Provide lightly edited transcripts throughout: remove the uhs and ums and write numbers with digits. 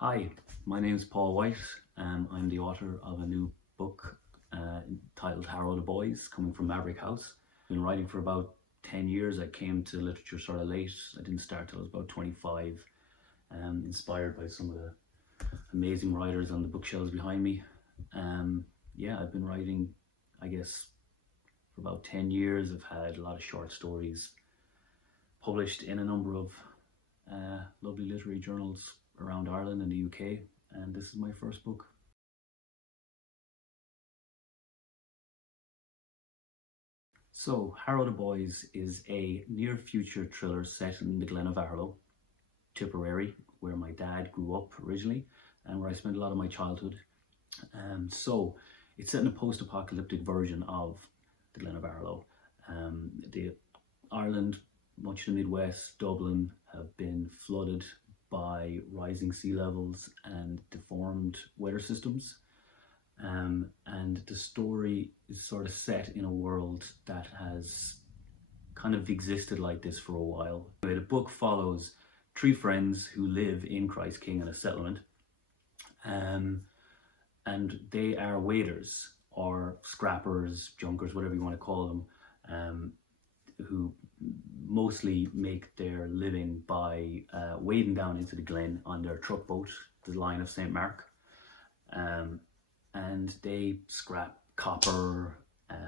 Hi, my name is Paul Whyte. I'm the author of a new book titled Harrow the Boys, coming from Maverick House. I've been writing for about 10 years. I came to literature sort of late. I didn't start till I was about 25, inspired by some of the amazing writers on the bookshelves behind me. I've been writing, I guess, for about 10 years. I've had a lot of short stories published in a number of lovely literary journals around Ireland and the UK, and this is my first book. So, Harrow the Boys is a near-future thriller set in the Glen of Harrow, Tipperary, where my dad grew up originally and where I spent a lot of my childhood. So, it's set in a post-apocalyptic version of the Glen of Harrow. The Ireland, much of the Midwest, Dublin, have been flooded by rising sea levels and deformed weather systems. And the story is sort of set in a world that has kind of existed like this for a while. The book follows three friends who live in Christking in a settlement, and they are waders or scrappers, junkers, whatever you want to call them, who mostly make their living by wading down into the Glen on their truck boat, the Line of St. Mark. And they scrap copper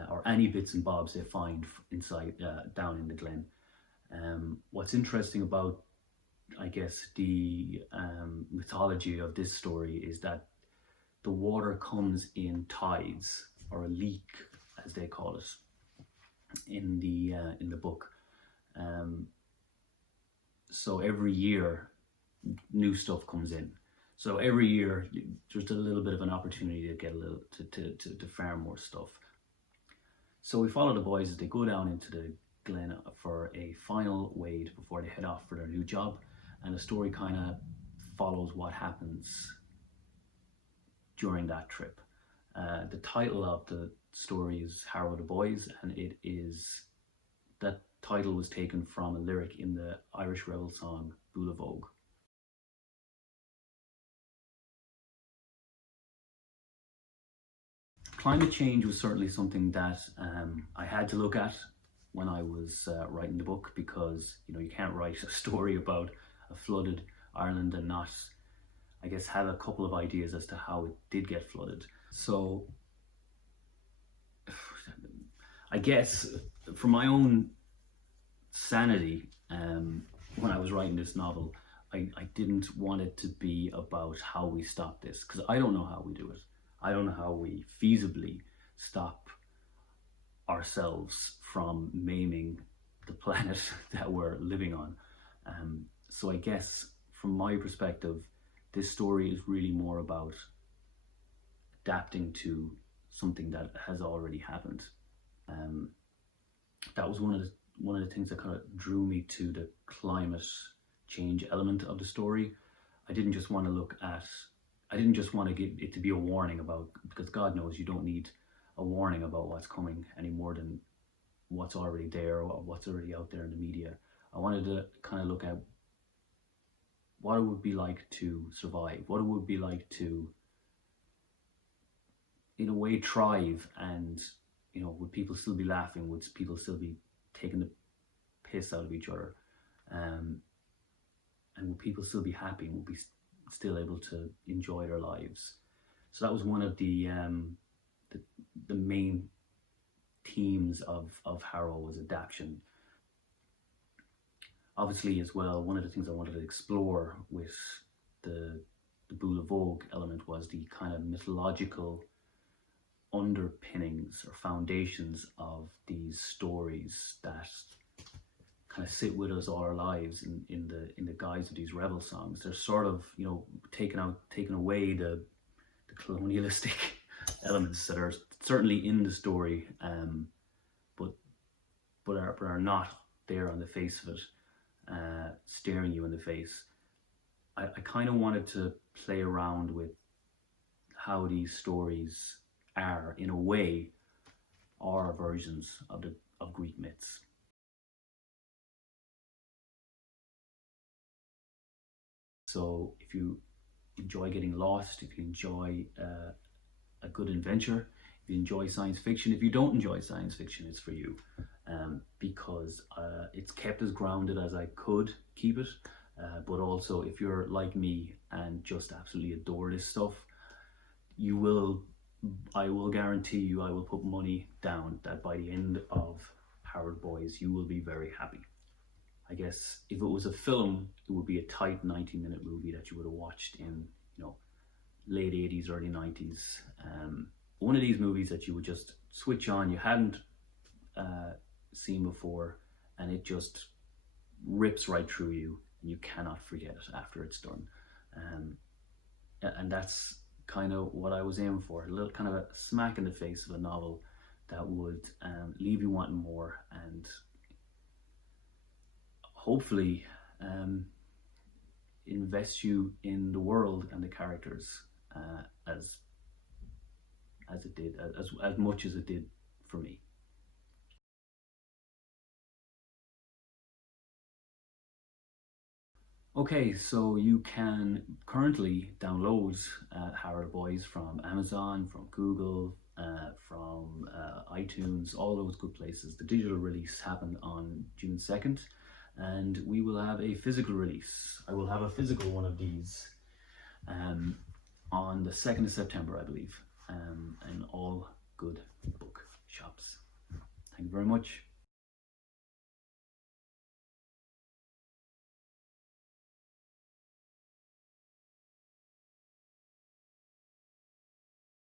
or any bits and bobs they find inside down in the Glen. What's interesting about, I guess, the mythology of this story is that the water comes in tides, or a leak, as they call it in the book. So every year, new stuff comes in. So every year, there's a little bit of an opportunity to get a little to farm more stuff. So we follow the boys as they go down into the Glen for a final wade before they head off for their new job, and the story kind of follows what happens during that trip. The title of the story is Harrow the Boys, and that title was taken from a lyric in the Irish rebel song Bula Vogue. Climate change was certainly something that I had to look at when I was writing the book, because you can't write a story about a flooded Ireland and not, I guess, have a couple of ideas as to how it did get flooded. So I guess for my own sanity, when I was writing this novel, I didn't want it to be about how we stop this, because I don't know how we do it. I don't know how we feasibly stop ourselves from maiming the planet that we're living on. So I guess from my perspective, this story is really more about adapting to something that has already happened. That was one of the things that kind of drew me to the climate change element of the story. I didn't just want to give it to be a warning about, because God knows you don't need a warning about what's coming any more than what's already there or what's already out there in the media. I wanted to kind of look at what it would be like to survive, what it would be like to, in a way, thrive, and would people still be laughing? Would people still be taking the piss out of each other? And would people still be happy? And would be still able to enjoy their lives? So that was one of the main themes of Harrow, was adaptation. Obviously, as well, one of the things I wanted to explore with the Bula Vogue element was the kind of mythological underpinnings or foundations of these stories that kind of sit with us all our lives in the guise of these rebel songs. They're sort of taking away the colonialistic elements that are certainly in the story, but are not there on the face of it, staring you in the face. I kind of wanted to play around with how these stories are, in a way, are versions of Greek myths. So if you enjoy getting lost, if you enjoy a good adventure, if you enjoy science fiction. If you don't enjoy science fiction, it's for you, because it's kept as grounded as I could keep it. But also, if you're like me and just absolutely adore this stuff, I will guarantee you, I will put money down that by the end of Harrow the Boys, you will be very happy. I guess if it was a film, it would be a tight 90-minute movie that you would have watched in, late 80s, early 90s. One of these movies that you would just switch on, you hadn't seen before, and it just rips right through you, and you cannot forget it after it's done. And that's kind of what I was aiming for, a little kind of a smack in the face of a novel that would leave you wanting more, and hopefully invest you in the world and the characters as it did, as much as it did for me. Okay, so you can currently download Harrow the Boys from Amazon, from Google, from iTunes, all those good places. The digital release happened on June 2nd, and we will have a physical release. I will have a physical one of these on the 2nd of September, I believe, in all good book shops. Thank you very much.